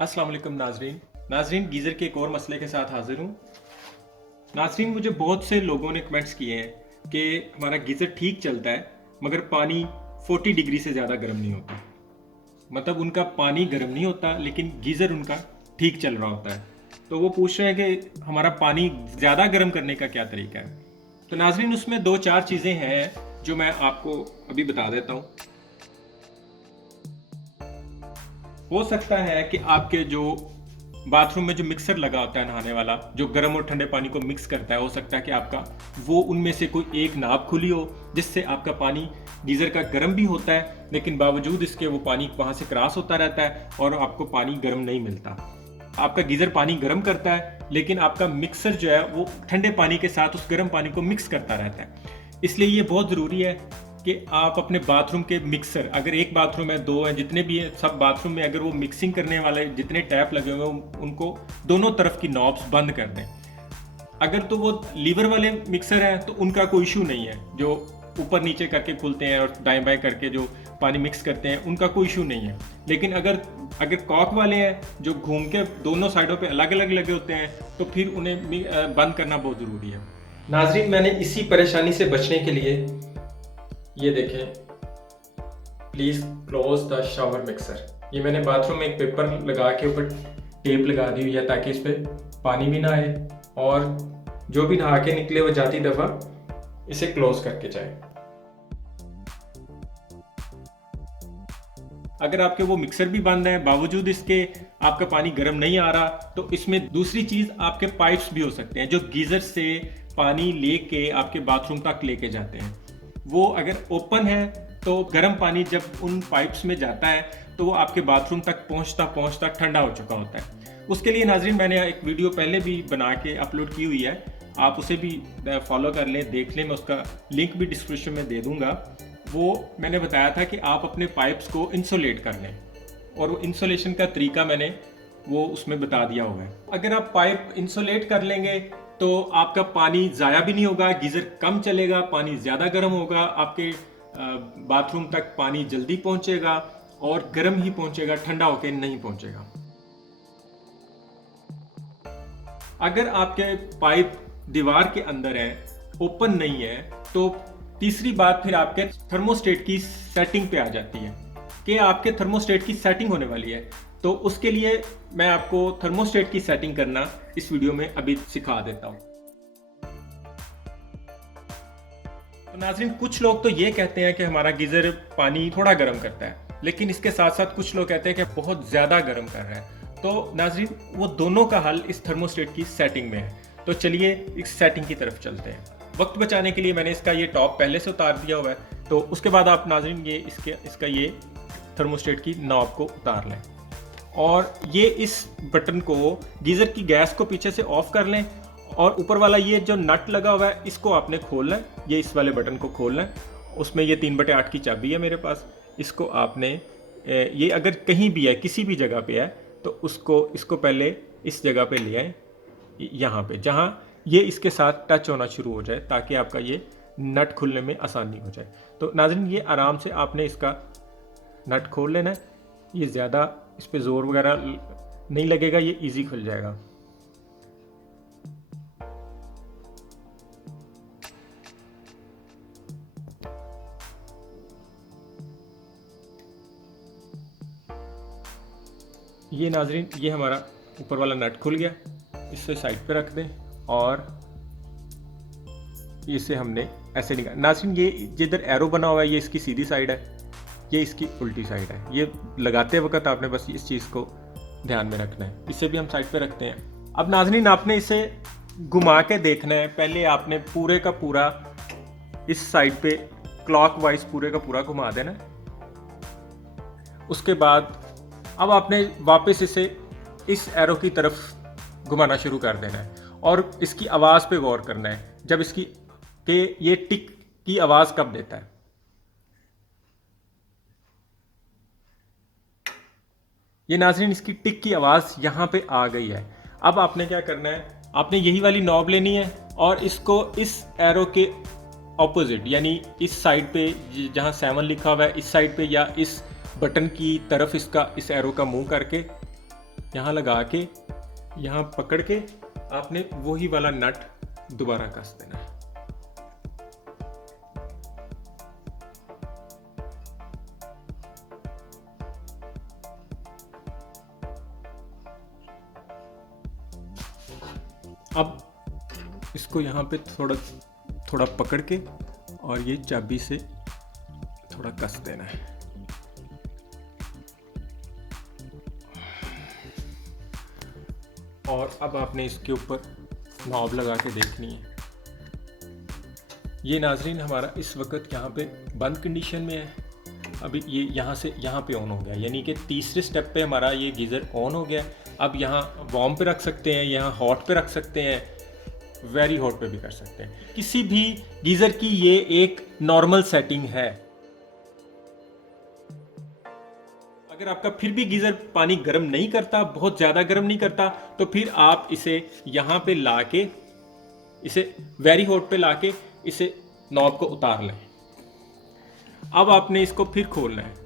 अस्सलाम वालेकुम नाजरीन गीज़र के एक और मसले के साथ हाजिर हूँ। नाजरीन, मुझे बहुत से लोगों ने कमेंट्स किए हैं कि हमारा गीज़र ठीक चलता है मगर पानी 40 डिग्री से ज़्यादा गर्म नहीं होता। मतलब उनका पानी गर्म नहीं होता लेकिन गीज़र उनका ठीक चल रहा होता है। तो वो पूछ रहे हैं कि हमारा पानी ज़्यादा गर्म करने का क्या तरीका है। तो नाजरीन, उसमें दो चार चीज़ें हैं जो मैं आपको अभी बता देता हूँ। हो सकता है कि आपके जो बाथरूम में जो मिक्सर लगा होता है नहाने वाला, जो गर्म और ठंडे पानी को मिक्स करता है, हो सकता है कि आपका वो उनमें से कोई एक नाब खुली हो जिससे आपका पानी गीज़र का गर्म भी होता है लेकिन बावजूद इसके वो पानी वहाँ से क्रॉस होता रहता है और आपको पानी गर्म नहीं मिलता। आपका गीज़र पानी गर्म करता है लेकिन आपका मिक्सर जो है वो ठंडे पानी के साथ उस गर्म पानी को मिक्स करता रहता है। इसलिए ये बहुत ज़रूरी है कि आप अपने बाथरूम के मिक्सर, अगर एक बाथरूम है, दो है, जितने भी हैं, सब बाथरूम में अगर वो मिक्सिंग करने वाले जितने टैप लगे हुए हैं उनको दोनों तरफ की नॉब्स बंद कर दें। अगर तो वो लीवर वाले मिक्सर हैं तो उनका कोई इशू नहीं है, जो ऊपर नीचे करके खुलते हैं और दाएं बाएं करके जो पानी मिक्स करते हैं उनका कोई इशू नहीं है। लेकिन अगर अगर कॉक वाले हैं जो घूम के दोनों साइडों पे अलग अलग लगे होते हैं तो फिर उन्हें बंद करना बहुत ज़रूरी है। नाजरीन, मैंने इसी परेशानी से बचने के लिए ये देखें, please close the shower mixer, ये मैंने बाथरूम में एक पेपर लगा के ऊपर टेप लगा दी हुई है ताकि इस पर पानी भी ना आए और जो भी नहा के निकले वो जाती दफ़ा इसे क्लोज करके जाए। अगर आपके वो मिक्सर भी बंद है बावजूद इसके आपका पानी गर्म नहीं आ रहा तो इसमें दूसरी चीज़ आपके पाइप्स भी हो सकते हैं जो गीज़र से पानी लेके आपके बाथरूम तक लेके जाते हैं। वो अगर ओपन है तो गर्म पानी जब उन पाइप्स में जाता है तो वो आपके बाथरूम तक पहुंचता पहुंचता ठंडा हो चुका होता है। उसके लिए नाजरीन मैंने एक वीडियो पहले भी बना के अपलोड की हुई है, आप उसे भी फॉलो कर लें, देख लें, मैं उसका लिंक भी डिस्क्रिप्शन में दे दूंगा। वो मैंने बताया था कि आप अपने पाइप्स को इंसुलेट कर लें और वो इंसुलेशन का तरीका मैंने वो उसमें बता दिया हुआ है। अगर आप पाइप इंसुलेट कर लेंगे तो आपका पानी ज़ाया भी नहीं होगा, गीज़र कम चलेगा, पानी ज़्यादा गर्म होगा, आपके बाथरूम तक पानी जल्दी पहुंचेगा और गर्म ही पहुंचेगा, ठंडा होकर नहीं पहुंचेगा। अगर आपके पाइप दीवार के अंदर है, ओपन नहीं है, तो तीसरी बात फिर आपके थर्मोस्टेट की सेटिंग पे आ जाती है कि आपके थर्मोस्टेट की सेटिंग होने वाली है। तो उसके लिए मैं आपको थर्मोस्टेट की सेटिंग करना इस वीडियो में अभी सिखा देता हूँ। तो नाज़रीन, कुछ लोग तो ये कहते हैं कि हमारा गीज़र पानी थोड़ा गर्म करता है, लेकिन इसके साथ साथ कुछ लोग कहते हैं कि बहुत ज़्यादा गर्म कर रहा है। तो नाज़रीन, वो दोनों का हल इस थर्मोस्टेट की सेटिंग में है। तो चलिए इस सेटिंग की तरफ चलते हैं। वक्त बचाने के लिए मैंने इसका ये टॉप पहले से उतार दिया हुआ है, तो उसके बाद आप नाज़रीन ये इसका ये थर्मोस्टेट की नॉब को उतार लें और ये इस बटन को, गीज़र की गैस को पीछे से ऑफ कर लें और ऊपर वाला ये जो नट लगा हुआ है इसको आपने खोलना है, ये इस वाले बटन को खोलना है। उसमें ये 3/8 की चाबी है मेरे पास, इसको आपने ये अगर कहीं भी है, किसी भी जगह पे है, तो इसको पहले इस जगह पे ले आए, यहाँ पे जहाँ ये इसके साथ टच होना शुरू हो जाए ताकि आपका ये नट खुलने में आसानी हो जाए। तो नाज़रीन, ये आराम से आपने इसका नट खोल लेना है, ये ज़्यादा इस पर ज़ोर वगैरह नहीं लगेगा, ये इजी खुल जाएगा। ये नाज़रीन, ये हमारा ऊपर वाला नट खुल गया, इसे साइड पे रख दें और इसे हमने ऐसे निकाल। नाज़रीन, ये जिधर एरो बना हुआ है ये इसकी सीधी साइड है, ये इसकी उल्टी साइड है। ये लगाते वक्त आपने बस इस चीज़ को ध्यान में रखना है। इसे भी हम साइड पे रखते हैं। अब नाज़रीन, आपने इसे घुमा के देखना है। पहले आपने पूरे का पूरा इस साइड पे क्लॉकवाइज पूरे का पूरा घुमा देना है। उसके बाद अब आपने वापस इसे इस एरो की तरफ घुमाना शुरू कर देना है और इसकी आवाज़ पे गौर करना है, जब इसकी कि ये टिक की आवाज़ कब देता है। ये नाज़रीन, इसकी टिक की आवाज़ यहाँ पे आ गई है। अब आपने क्या करना है, आपने यही वाली नॉब लेनी है और इसको इस एरो के ऑपोजिट, यानी इस साइड पे जहाँ 7 लिखा हुआ है, इस साइड पे या इस बटन की तरफ इसका इस एरो का मुंह करके यहाँ लगा के, यहाँ पकड़ के आपने वही वाला नट दोबारा कस देना है। अब इसको यहाँ पे थोड़ा थोड़ा पकड़ के और ये चाबी से थोड़ा कस देना है। और अब आपने इसके ऊपर नॉब लगा के देखनी है। ये नाजरीन हमारा इस वक्त यहाँ पे बंद कंडीशन में है। अभी ये यहाँ से यहाँ पे ऑन हो गया, यानी कि तीसरे स्टेप पे हमारा ये गीज़र ऑन हो गया। अब यहाँ वार्म पे रख सकते हैं, यहाँ हॉट पे रख सकते हैं, वेरी हॉट पे भी कर सकते हैं। किसी भी गीज़र की ये एक नॉर्मल सेटिंग है। अगर आपका फिर भी गीज़र पानी गर्म नहीं करता, बहुत ज़्यादा गर्म नहीं करता, तो फिर आप इसे यहाँ पे ला के, इसे वेरी हॉट पे ला के इसे नॉब को उतार लें। अब आपने इसको फिर खोलना है।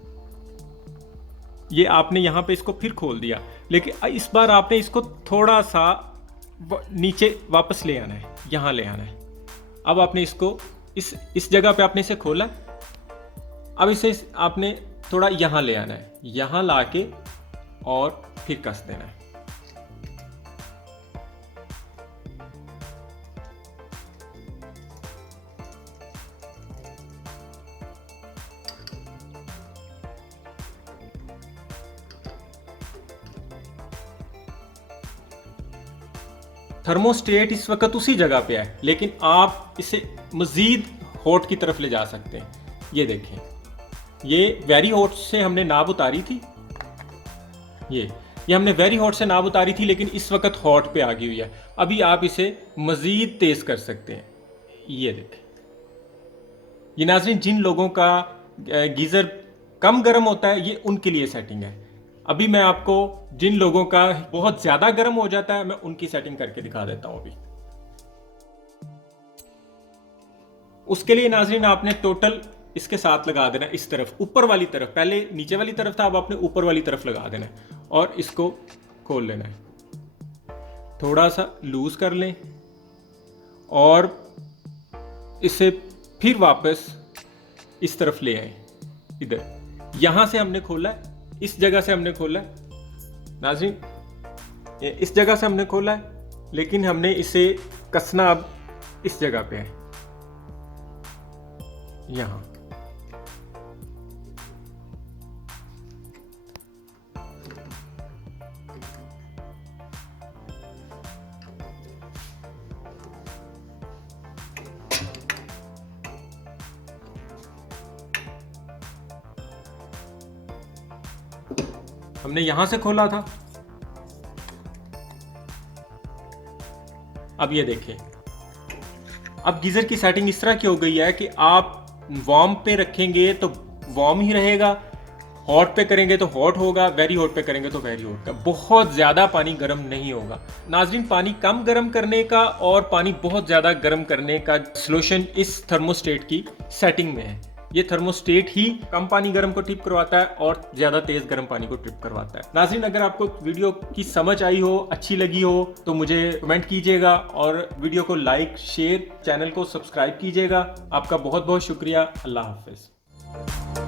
ये आपने यहाँ पे इसको फिर खोल दिया, लेकिन इस बार आपने इसको थोड़ा सा नीचे वापस ले आना है, यहाँ ले आना है। अब आपने इसको इस जगह पे आपने इसे खोला। अब इसे आपने थोड़ा यहाँ ले आना है, यहाँ लाके और फिर कस देना है। थर्मोस्टेट इस वक्त उसी जगह पे है, लेकिन आप इसे मज़ीद हॉट की तरफ ले जा सकते हैं। ये देखें, ये वेरी हॉट से हमने नाब उतारी थी, ये हमने वेरी हॉट से नाब उतारी थी, लेकिन इस वक्त हॉट पे आ गई हुई है। अभी आप इसे मज़ीद तेज़ कर सकते हैं। ये देखें, ये नाज़रीन जिन लोगों का गीज़र कम गर्म होता है, ये उनके लिए सेटिंग है। अभी मैं आपको जिन लोगों का बहुत ज़्यादा गर्म हो जाता है, मैं उनकी सेटिंग करके दिखा देता हूं। अभी उसके लिए नाज़रीन आपने टोटल इसके साथ लगा देना इस तरफ, ऊपर वाली तरफ। पहले नीचे वाली तरफ था, अब आपने ऊपर वाली तरफ लगा देना है और इसको खोल लेना है। थोड़ा सा लूज कर लें और इसे फिर वापस इस तरफ ले आए। इधर यहां से हमने खोला है, इस जगह से हमने खोला है नाज़रीन, इस जगह से हमने खोला है, लेकिन हमने इसे कसना अब इस जगह पे है, यहां। हमने यहां से खोला था। अब ये देखें, अब गीजर की सेटिंग इस तरह की हो गई है कि आप वार्म पे रखेंगे तो वार्म ही रहेगा, हॉट पे करेंगे तो हॉट होगा, वेरी हॉट पे करेंगे तो वेरी हॉट का। बहुत ज्यादा पानी गर्म नहीं होगा। नाज़रीन, पानी कम गर्म करने का और पानी बहुत ज्यादा गर्म करने का सॉल्यूशन इस थर्मोस्टेट की सेटिंग में है। ये थर्मोस्टेट ही कम पानी गर्म को ट्रिप करवाता है और ज्यादा तेज गर्म पानी को ट्रिप करवाता है। नाज़रीन, अगर आपको वीडियो की समझ आई हो, अच्छी लगी हो, तो मुझे कमेंट कीजिएगा और वीडियो को लाइक, शेयर, चैनल को सब्सक्राइब कीजिएगा। आपका बहुत बहुत शुक्रिया। अल्लाह हाफिज।